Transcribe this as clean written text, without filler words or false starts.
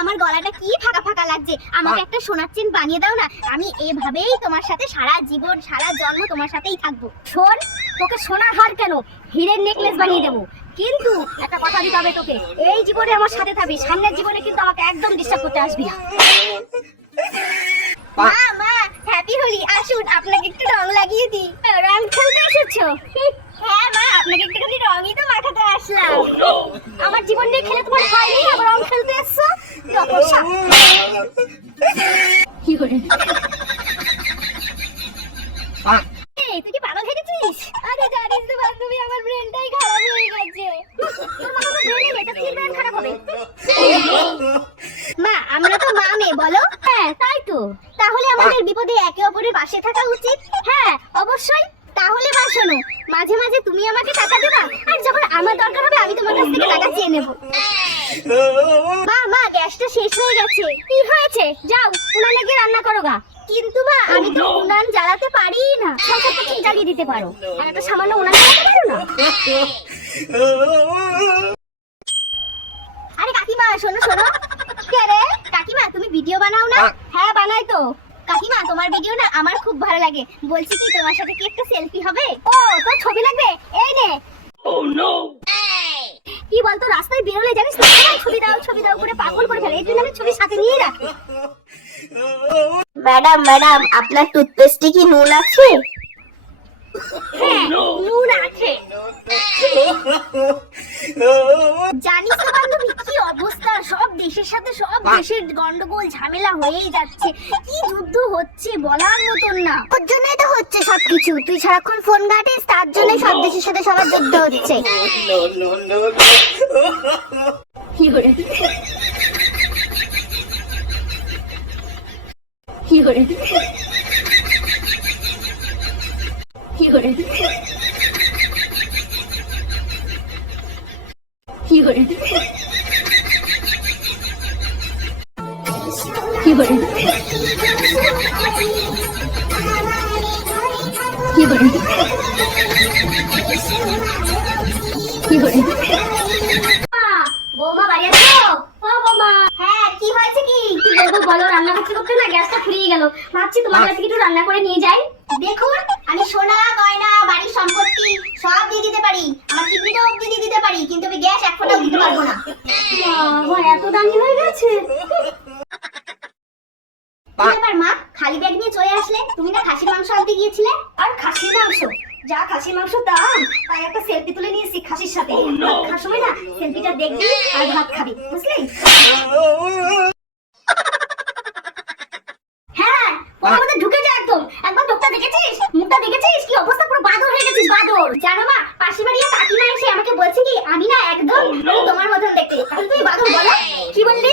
আমার গলাটা কি ফাঁকা ফাঁকা লাগছে, আমাকে একটা সোনার চেন বানিয়ে দাও না। আমি এভাবেই তোমার সাথে সারা জীবন সারা জন্ম তোমার সাথেই থাকবো। শোন, তোকে সোনার হার কেন, হীরের নেকলেস বানিয়ে দেবো। কিন্তু একটা কথা দিতে হবে তোকে, এই জীবনে আমার সাথে থাকবি, সামনের জীবনে কিন্তু আমাকে একদম ডিস্টার্ব করতে আসবি না। মা মা, হ্যাপি হোলি। আসুন আপনাকে একটু রং লাগিয়ে দিই। রং খেলতে এসেছো? হ্যাঁ মা, আপনাকে একটুখানি রঙই তো মাখাতে আসলাম। আমার জীবন নিয়ে খেলে তোমার হয়নি, আবার রং খেলতে এসছো? যত সব। কি করে তুই কি পাগল হয়ে গেছিস? আরে জানিস তো বান্ধবী, আমার ব্রেনটাই খারাপ হয়ে গেছে। খারাপ হবে? মা, আমরা তো মা মেয়ে, বলো। হ্যাঁ তাই তো। তাহলে আমাদের বিপদে একে অপরের পাশে থাকা উচিত। হ্যাঁ অবশ্যই। তাহলে মা শোনো, মাঝে মাঝে তুমি আমাকে টাকা দেবা, আর যখন আমার দরকার হবে আমি তোমার কাছ থেকে টাকা চেয়ে নেব। মা মা, গ্যাসটা শেষ হয়ে গেছে। কি হয়েছে? যাও উনানে গিয়ে রান্না করো গা। কিন্তু মা, আমি তো উনান জ্বালাতে পারি না। সংসারটা ঠিক জ্বালিয়ে দিতে পারো, আর একটা সামান্য উনান জ্বালাতে পারো না? আরে কাকিমা, শোনো শোনো। কে রে? কাকিমা, তুমি ভিডিও বানাও না? হ্যাঁ বানাই তো। কাকিমা, তোমার ভিডিও না আমার খুব ভালো লাগে। বলছি কি, তোমার সাথে কি একটা সেলফি হবে? ও, তোর ছবি লাগবে? এই নে। কি বলতো, রাস্তায় বেরোলে জানিস না সবাই ছবি দাও করে পাগল করে ফেলে, এই জন্য আমি ছবি সাথে নিয়ে রাখি। ম্যাডাম ম্যাডাম, আপনার টুথপেস্টে কি নুন আছে? হ্যাঁ নুন আছে। জানিস তো বান্ধবী, কি অবস্থা, সব দেশের সাথে সব দেশের গন্ডগোল ঝামেলা হয়েই যাচ্ছে। কি যুদ্ধ হচ্ছে বলার মতন না। ওর জন্যই তো হচ্ছে সবকিছু। তুই সারাক্ষণ ফোন ঘাটিস, তার জন্যই সব দেশের সাথে সবার যুদ্ধ হচ্ছে। কি করে কি করে কি করে কি করে কি করে কি করে কি করে বৌমা বাড়ি আছো? ও বৌমা। হ্যাঁ, কি হয়েছে কি? কি বলবো বলো, রান্না করতে করতে না গ্যাসটা ফুরিয়ে গেল, ভাবছি তোমার কাছে একটু রান্না করে নিয়ে যাই। দেখুন, আমি সোনা গয়না বাড়ির সম্পত্তি সব দিয়ে দিতে পারি, আমার কিডনিটাও অব্দি দিয়ে দিতে পারি, কিন্তু আমি গ্যাস এক ফোঁটাও দিতে পারবো না। বাবা, এত দামি হয়ে গেছে। কি ব্যাপার মা, খালি ব্যাগ নিয়ে চলে আসলে? তুমি না খাসির মাংস আনতে গিয়েছিলে? আর খাসির মাংস, যা খাসির মাংস দাম, তাই একটা সেলফি তুলে নিয়েছি খাসির সাথে। খাওয়ার সময় না সেলফিটা দেখবি আর ভাত খাবি, বুঝলি? হ্যাঁ, ওর মধ্যে ঢুকে যা একদম। একবার মুখটা দেখেছিস কি অবস্থা, পুরো বাদর হয়ে গেছিস, বাদর। জানো মা, পাশের বাড়ির কাকিমা এসে আমাকে বলছে কি, আমি না একদম তোমার মতন দেখতে। তাহলে তুমি বাদর বলো। কি বললি?